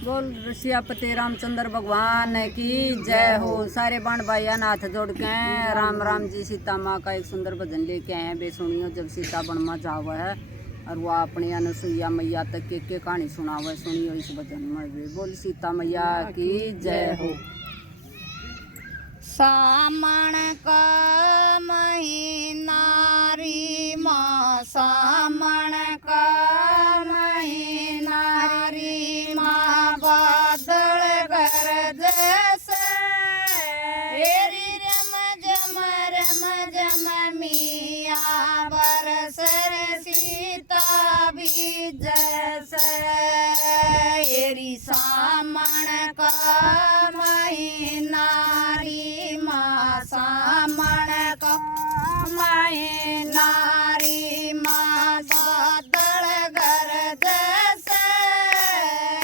बोल सियापति रामचंद्र भगवान की जय हो। सारे बाण भाइया नाथ जोड़ के राम राम जी सीता माँ का एक सुंदर भजन लेके आए हैं। बेसुनियो जब सीता बन में जावा है और वह अपनी अनुसुईया मैया तक के कहानी सुनावा, सुनियो इस भजन में भी। बोल सीता मैया की जय हो। सामण का महीना री माँ, सामण का महीना री माँ, बादल गरज से एरी रम जम मिया बरसर सीता भी जैसे एरी सामण का महीना री माँ, सामण का महीना री माँ, बादल गरज से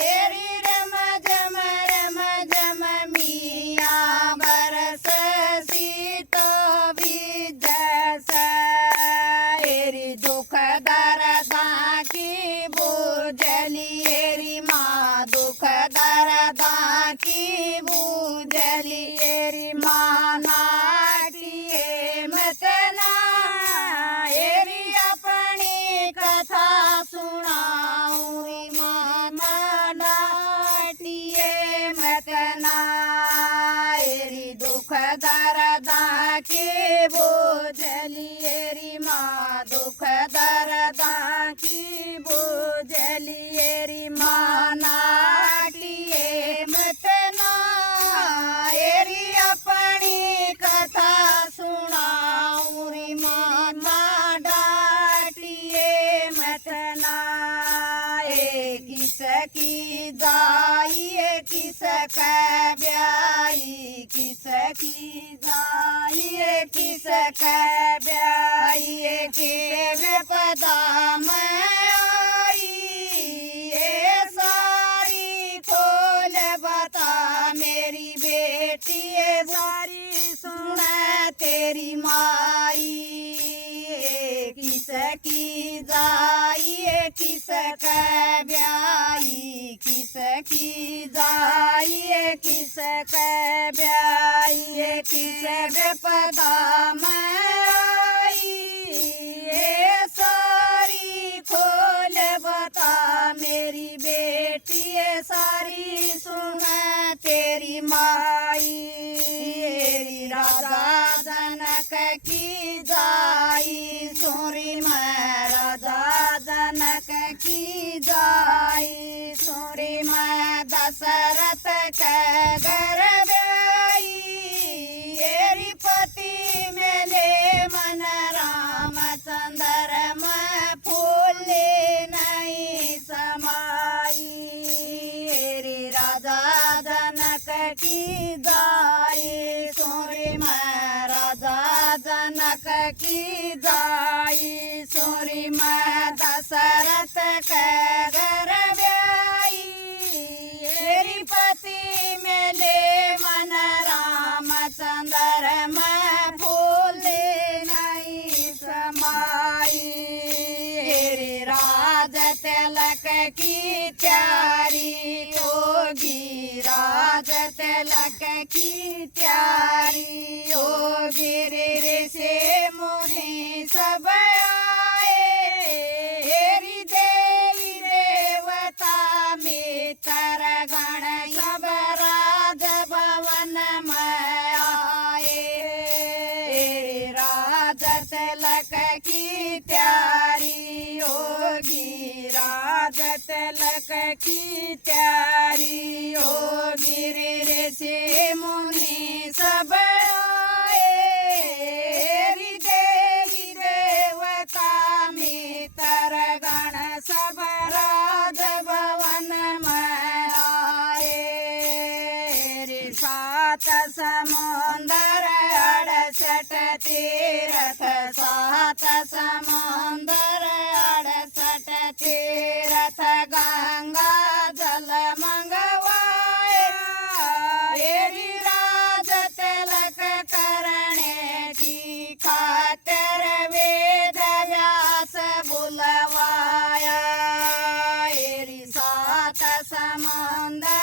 एरी रम जम मिया बरस सीता भी जैसे एरी दुख दर्दा की बुझली एरी माँ, दुख दर्दा की बुझली एरी माँ, नाटिए मतना एरी अपनी कथा सुनाऊं री माँ, नाटिए मतना एरी दुख दर्दा की बुझली एरी माँ, दुख दर्दा की बुझली एरी माँ, नाटिए मतना एरी अपनी कथा सुनाऊं री माँ, डाटिए मतना किसकी जाइए किसका ब्याई, किसकी जाइए किसका ब्याई, के विपदा में आई ये सारी खोल बता मेरी बेटी ये सारी सुन तेरी माई, किसकी जाइए किसका ब्याई, किसकी जाइए किसका ब्याई, किस विपदा में आई ये सारी खोल बता मेरी बेटी ये सारी सुन तेरी माई, राजा जनक की जाई सुरी मैं, राजा जनक की जाई सुरी मैं, दशरथ के घर ब्याई एरी पति मेले मन रामचंद्र में फूल नहीं समाई, एरी राजा जनक की जाई सुरी मैं, राजा जनक की जाई सुरी मैं, दशरथ के घर ब्याई एरी पति मेले मन रामचंद्र में फूल नहीं समाई, एरी राज तिलक की त्यारी होगी, राज तिलक की त्यारी होगी, ऋषि मुनि सब आए एरी देवी देवता मित्र गण सब राज भवन में आए, राज तिलक की त्यारी होगी, राज तिलक की त्यारी होगी, ऋषि मुनि सब आए देवी देवता मित्र गण सब राज भवन में आए, सात समुंदर 68 तीर्थ, सात समुंदर 68 तीर्थ, गंगा जल मंगवाया एरी राज तिलक करने की खातिर वेद व्यास बुलवाया, एरी सात समुंदर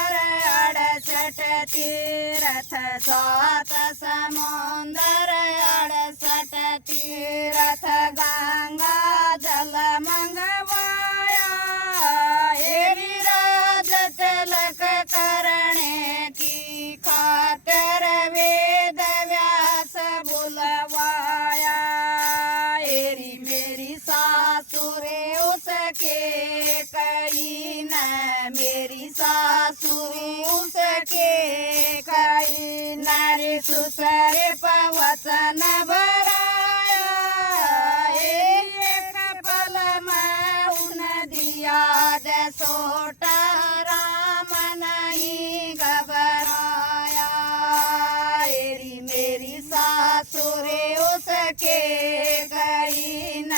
सात समुंदर 68 तीरथ गंगा जल मंगवाया एरी राज तिलक करने की खातिर वेद व्यास बुलवाया एरी मेरी सासुरे उसके कई न मेरी सासुरे उसके कई नारी सुसर पवचन भराया एक पल में उन दिया जसोटा राम नहीं घबराया एरी मेरी सासुरे उसके गई न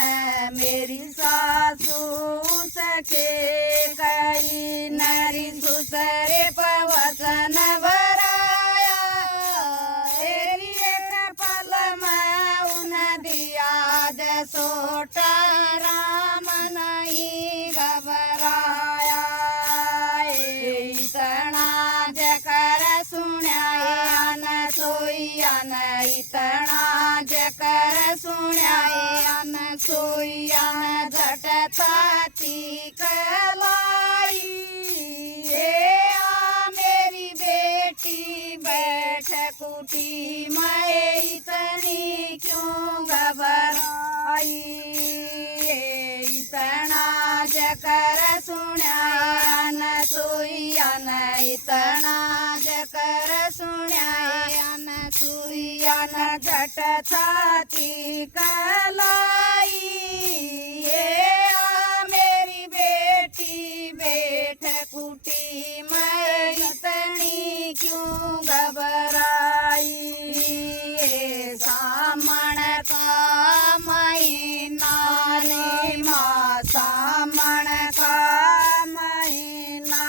मेरी सासू उसके गई नारी सुसरे पवचन भराया एरी एक पल में उन दिया जसोटा राम नहीं घबराया इतना जकर सुनाया न सोया न इतना जकर सुनाया न सोया न झट छाती कहलाई आ मेरी बेटी बैठ कुटी मैं इतनी क्यों घबराई इतना जकर सुनाया न सोया न इतना जकर सुनाया न सोया न झट छाती कहलाई आ मेरी बेटी बैठ कुटी मैं इतनी क्यों घबराई सामण का महीना रे माँ सामण का महीना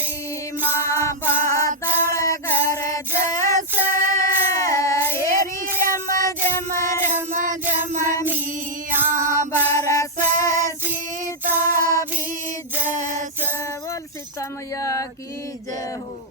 रे माँ बादल घर जैसे एरी रम जम मियाँ बरस सीता भी जैसे बोल सीता मैया की जय हो।